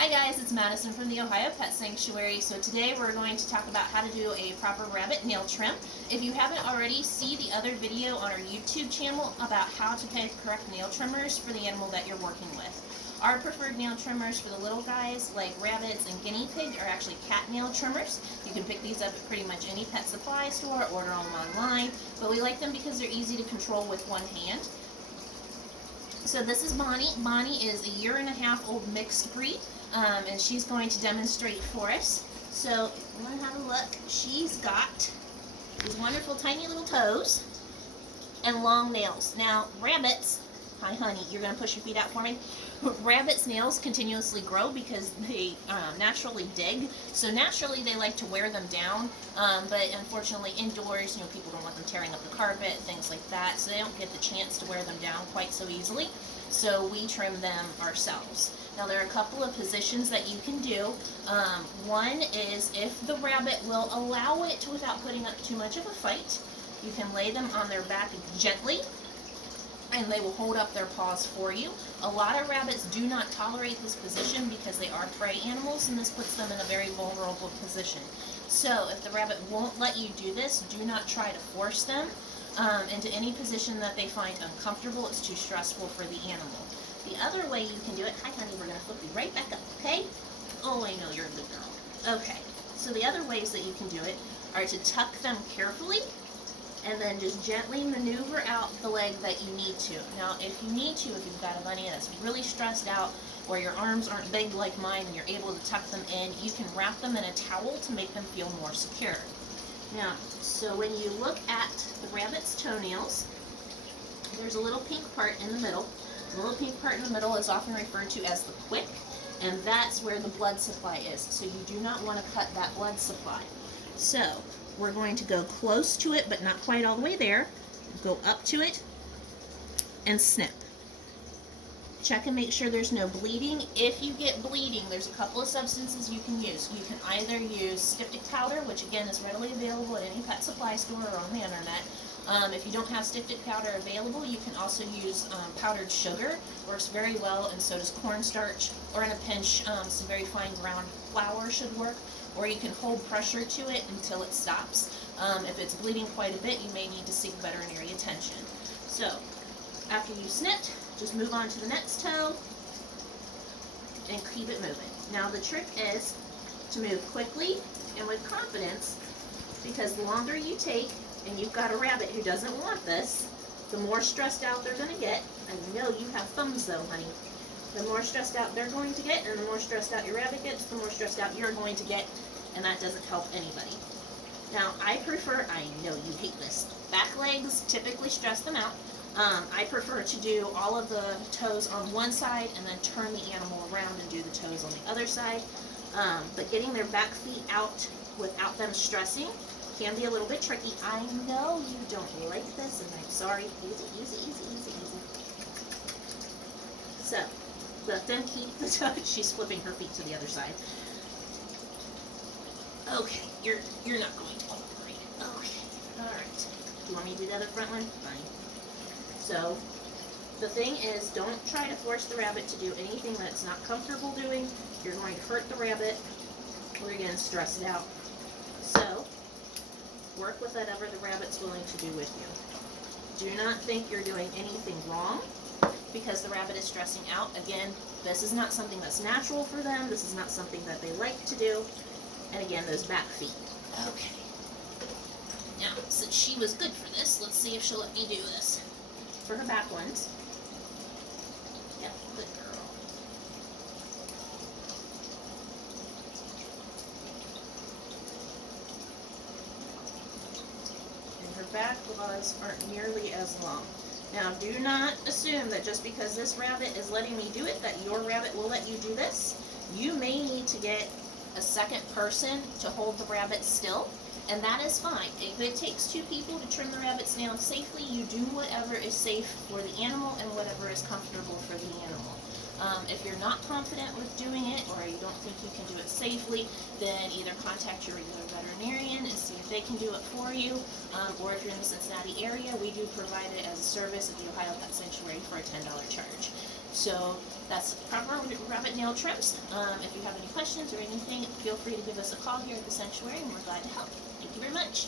Hi guys, it's Madison from the Ohio Pet Sanctuary. So today we're going to talk about how to do a proper rabbit nail trim. If you haven't already, see the other video on our YouTube channel about how to pick correct nail trimmers for the animal that you're working with. Our preferred nail trimmers for the little guys like rabbits and guinea pig are actually cat nail trimmers. You can pick these up at pretty much any pet supply store, order them online, but we like them because they're easy to control with one hand. So this is Bonnie. Bonnie is a 1.5-year old mixed breed, and she's going to demonstrate for us. So if you want to have a look, she's got these wonderful tiny little toes and long nails. Now rabbits, hi honey, you're going to push your feet out for me. Rabbits' nails continuously grow because they naturally dig. So naturally they like to wear them down, but unfortunately indoors, people don't want them tearing up the carpet, things like that, so they don't get the chance to wear them down quite so easily. So we trim them ourselves. Now there are a couple of positions that you can do. One is if the rabbit will allow it without putting up too much of a fight, you can lay them on their back gently, and they will hold up their paws for you. A lot of rabbits do not tolerate this position because they are prey animals, and this puts them in a very vulnerable position. So if the rabbit won't let you do this, do not try to force them into any position that they find uncomfortable. It's too stressful for the animal. The other way you can do it, hi honey, we're going to flip you right back up, okay? Oh, I know, you're a good girl. Okay, so the other ways that you can do it are to tuck them carefully and then just gently maneuver out the leg that you need to. Now, if you need to, if you've got a bunny that's really stressed out, or your arms aren't big like mine and you're able to tuck them in, you can wrap them in a towel to make them feel more secure. Now, so when you look at the rabbit's toenails, there's a little pink part in the middle. The little pink part in the middle is often referred to as the quick, and that's where the blood supply is. So you do not want to cut that blood supply. So we're going to go close to it, but not quite all the way there. Go up to it and snip. Check and make sure there's no bleeding. If you get bleeding, there's a couple of substances you can use. You can either use styptic powder, which again is readily available at any pet supply store or on the internet. If you don't have styptic powder available, you can also use powdered sugar. Works very well, and so does cornstarch, or in a pinch, some very fine ground flour should work. Or you can hold pressure to it until it stops. If it's bleeding quite a bit, you may need to seek veterinary attention. So, after you snipped, just move on to the next toe and keep it moving. Now the trick is to move quickly and with confidence, because the longer you take, and you've got a rabbit who doesn't want this, the more stressed out they're going to get. I know you have thumbs though, honey. The more stressed out they're going to get, and the more stressed out your rabbit gets, the more stressed out you're going to get, and that doesn't help anybody. Now, I prefer, I know you hate this, back legs typically stress them out. I prefer to do all of the toes on one side and then turn the animal around and do the toes on the other side. But getting their back feet out without them stressing can be a little bit tricky. I know you don't like this, and I'm sorry. Easy, easy, easy, easy, easy. So, let them keep the toe. She's flipping her feet to the other side. Okay, you're not going to cooperate. Okay, alright. Do you want me to do the other front one? Fine. So, the thing is, don't try to force the rabbit to do anything that it's not comfortable doing. You're going to hurt the rabbit, or you're going to stress it out. So, work with whatever the rabbit's willing to do with you. Do not think you're doing anything wrong because the rabbit is stressing out. Again, this is not something that's natural for them. This is not something that they like to do. And again, those back feet. Okay. Now, since she was good for this, let's see if she'll let me do this. For her back ones. Yep, good girl. And her back claws aren't nearly as long. Now, do not assume that just because this rabbit is letting me do it, that your rabbit will let you do this. You may need to get a second person to hold the rabbit still, and that is fine. If it takes 2 people to trim the rabbit's nails safely, you do whatever is safe for the animal and whatever is comfortable for the animal. If you're not confident with doing it, or you don't think you can do it safely, then either contact your regular veterinarian and see if they can do it for you, or if you're in the Cincinnati area, we do provide it as a service at the Ohio Pet Sanctuary for a $10 charge. So that's proper rabbit nail trims. If you have any questions or anything, feel free to give us a call here at the sanctuary, and we're glad to help. Thank you very much.